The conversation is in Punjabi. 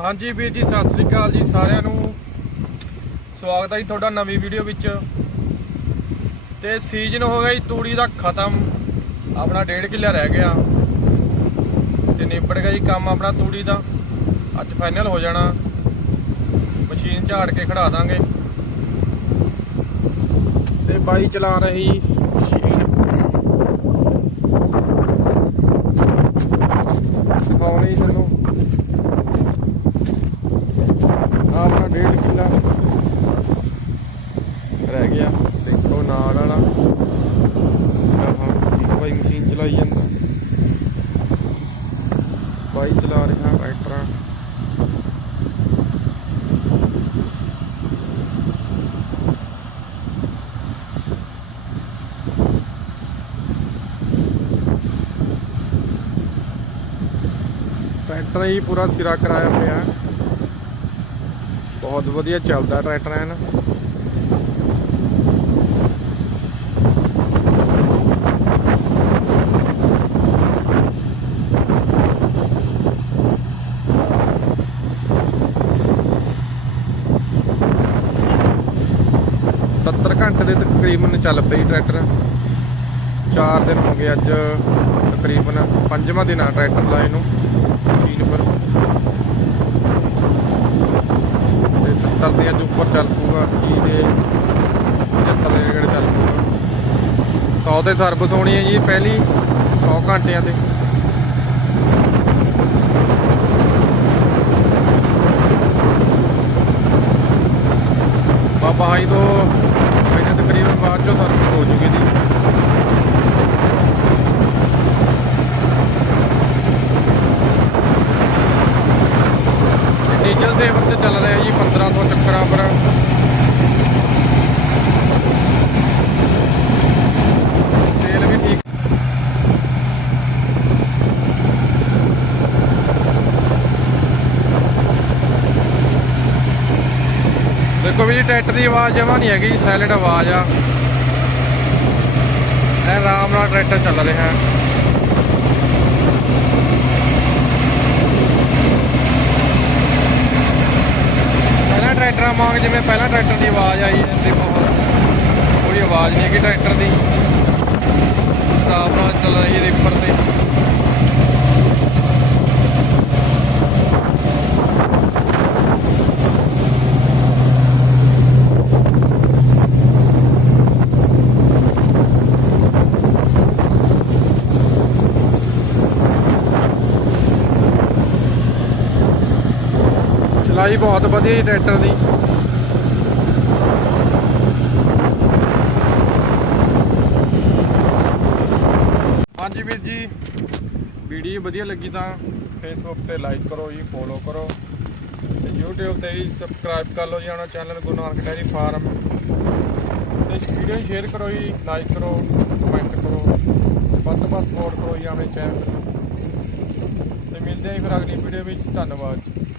ਹਾਂਜੀ ਵੀਰ ਜੀ, ਸਤਿ ਸ੍ਰੀ ਅਕਾਲ ਜੀ ਸਾਰਿਆਂ ਨੂੰ। ਸਵਾਗਤ ਹੈ ਜੀ ਤੁਹਾਡਾ ਨਵੀਂ ਵੀਡੀਓ ਵਿੱਚ। ਤੇ ਸੀਜ਼ਨ ਹੋ ਗਿਆ ਜੀ, ਤੂੜੀ ਦਾ ਖਤਮ। ਆਪਣਾ ਡੇਢ ਕਿੱਲਾ ਰਹਿ ਗਿਆ। ਤੇ ਨਿਬੜ ਗਿਆ ਜੀ ਕੰਮ ਆਪਣਾ ਤੂੜੀ ਦਾ। ਅੱਜ ਫਾਈਨਲ ਹੋ ਜਾਣਾ। ਮਸ਼ੀਨ ਝਾੜ ਕੇ ਖੜਾ ਦਾਂਗੇ। ਤੇ ਬਾਈ ਚਲਾ ਰਹੀ ਮਸ਼ੀਨ। ਦਿਖਾਉਣੀ ਤੁਹਾਨੂੰ। ਰਹਿ ਗਿਆ। ਦੇਖੋ ਨਾਲ ਵਾਲਾ। ਆਹ ਮਸ਼ੀਨ ਚਲਾਈ ਜਾਂਦਾ। ਬਾਈ ਚਲਾ ਰਿਹਾ ਟਰੈਕਟਰਾਂ। ਟਰੈਕਟਰ ਹੀ ਪੂਰਾ ਸਿਰਾ ਕਰਾਇਆ ਹੋਇਆ ਬਹੁਤ ਵਧੀਆ ਚੱਲਦਾ ਟਰੈਕਟਰ ਹੈ ਨਾ 60 ਦੇ ਤਕਰੀਬਨ ਚੱਲ ਪਈ ਟਰੈਕਟਰ। ਚਾਰ ਦਿਨ ਹੋ ਗਏ ਅੱਜ ਤਕਰੀਬਨ ਪੰਜਵਾਂ ਦਿਨ ਆ ਟਰੈਕਟਰ ਲਾਏ ਨੂੰ ਮਸ਼ੀਨ ਪਰ। ਤੇ 70 ਦੇ ਉੱਪਰ ਚੱਲ ਪੂਗਾ 80 ਦੇ 75 ਦੇ ਗੜੇ ਚੱਲ ਪੂਗਾ 100 ਤੇ ਸਰਵਿਸ ਹੋਣੀ ਹੈ ਜੀ, ਪਹਿਲੀ 100 ਘੰਟਿਆਂ ਤੇ। ਬਾਬਾ ਹਾਈ ਤੋਂ ਤਕਰੀਬਨ ਬਾਅਦ ਚੋਂ ਸਰਵਿਸ ਹੋ ਚੁੱਕੀ ਜੀ। ਡੀਜ਼ਲ ਦੇ ਉੱਤੇ ਚੱਲ ਰਿਹਾ ਜੀ 1500 ਚੱਕਰਾਂ ਪਰ ਤੇਲ ਵੀ ਠੀਕ ਦੇਖੋ ਵੀ ਜੀ ਟਰੈਕਟਰ ਦੀ ਆਵਾਜ਼ ਜਮਾ ਨਹੀਂ ਹੈਗੀ ਸਾਇਲੈਂਟ ਆਵਾਜ਼ ਆ। ਇਹ ਆਰਾਮ ਨਾਲ ਟਰੈਕਟਰ ਚੱਲ ਰਿਹਾ ਹੈ। ਪਹਿਲਾਂ ਟਰੈਕਟਰਾਂ ਵਾਂਗ ਜਿਵੇਂ ਪਹਿਲਾਂ ਟਰੈਕਟਰ ਦੀ ਆਵਾਜ਼ ਆਈ ਜਾਂਦੀ ਬਹੁਤ ਕੋਈ ਆਵਾਜ਼ ਨਹੀਂ ਹੈਗੀ ਟਰੈਕਟਰ ਦੀ ਆਰਾਮ ਨਾਲ ਚੱਲ ਰਹੀ ਹੈ ਰਿਪਰ ਤੇ ਚਲਾਈ ਬਹੁਤ ਵਧੀਆ ਜੀ ਟਰੈਕਟਰ ਦੀ। ਹਾਂਜੀ ਵੀਰ ਜੀ, ਵੀਡੀਓ ਵਧੀਆ ਲੱਗੀ ਤਾਂ ਫੇਸਬੁੱਕ ਤੇ ਲਾਈਕ ਕਰੋ ਜੀ ਫੋਲੋ ਕਰੋ। ਤੇ YouTube ਤੇ ਵੀ ਸਬਸਕ੍ਰਾਈਬ ਕਰ ਲਓ ਜੀ, ਆਪਣਾ channel Guru Nanak dairy farm ਤੇ ਵੀਡੀਓ ਸ਼ੇਅਰ ਕਰੋ ਜੀ ਲਾਈਕ ਕਰੋ ਕਮੈਂਟ ਕਰੋ। ਵੱਧ ਤੋਂ ਵੱਧ ਸਪੋਰਟ ਕਰੋ ਜੀ ਆਪਣੇ ਚੈਨਲ ਨੂੰ। ਤੇ ਮਿਲਦੇ ਹਾਂ ਫਿਰ ਅਗਲੀ ਵੀਡੀਓ ਵਿੱਚ। ਧੰਨਵਾਦ ਜੀ।